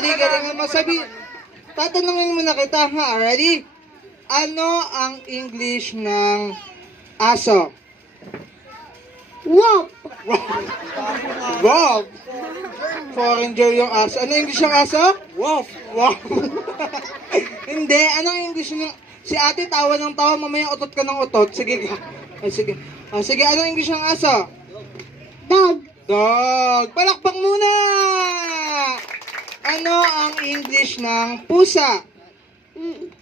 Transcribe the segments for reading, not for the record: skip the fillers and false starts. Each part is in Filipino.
Ready? Galingan mo. Tatanungin mo na kita, ha? Ready? Ano ang English ng aso? Wolf. Wolf. Foreigner yung aso. Ano English ng aso? Wolf. Wolf. Hindi. Anong English ng... Si ate tawa ng tawa, mamaya utot ka ng utot. Sige ka. Sige. Sige, anong English ng aso? Dog. Dog. Palakpak muna! Ano ang English ng pusa?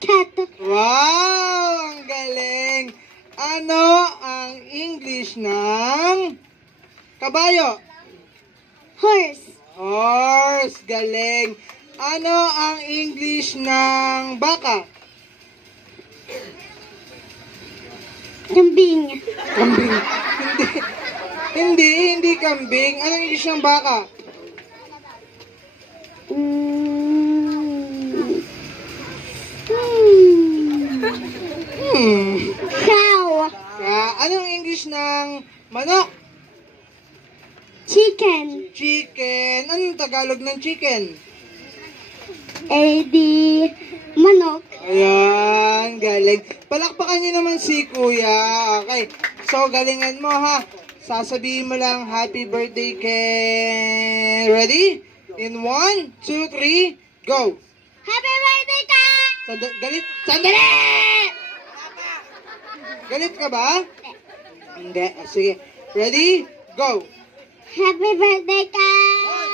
Cat. Wow! Ang galing! Ano ang English ng kabayo? Horse. Horse! Galing! Ano ang English ng baka? Kambing. Kambing. Hindi kambing. Anong English ng baka? Cow. Anong English ng manok? Chicken. Chicken. Anong Tagalog ng chicken? Di manok. Ayan, galing. Palakpakan niyo naman si Kuya. Okay. So, galingan mo, ha? Sasabihin mo lang, happy birthday, Ken. Ready? In 1, 2, 3, go. Happy birthday, Kat! Galit? Sandali! Galit ka ba? Hindi. Sige. Ready? Go. Happy birthday, Kat!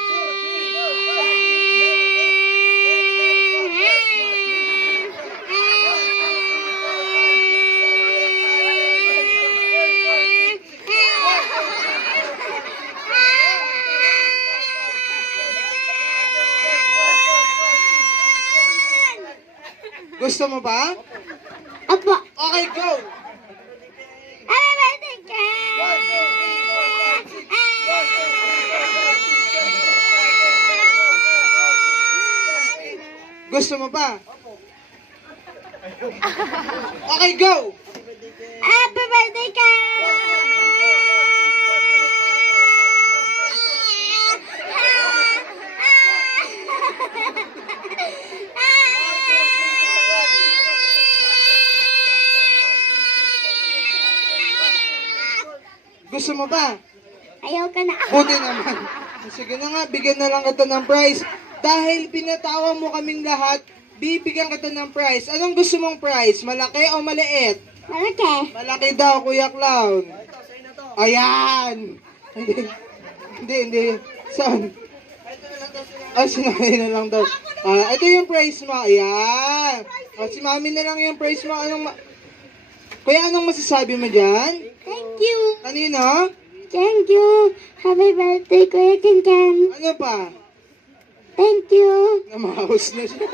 Gusto mo ba? Apo. Okay, go. Happy birthday, Kat! Gusto mo ba? Okay, go. Happy birthday, Kat! Gusto mo ba? Ayaw ka na. Buti naman. Sige na nga, bigyan na lang kita ng prize. Dahil pinatawa mo kaming lahat, bibigyan kita ng prize. Anong gusto mong prize? Malaki o maliit? Malaki. Malaki daw, Kuya Clown. Ayan. Hindi. Saan? Sinabi na lang daw. Ito yung prize mo. Ayan. Si Mami na lang yung prize mo. Kuya, anong masasabi mo dyan? Thank you. Kanino? Thank you. Happy birthday, Kuya Kinkan. Ano pa? Thank you. Namahaos na siya.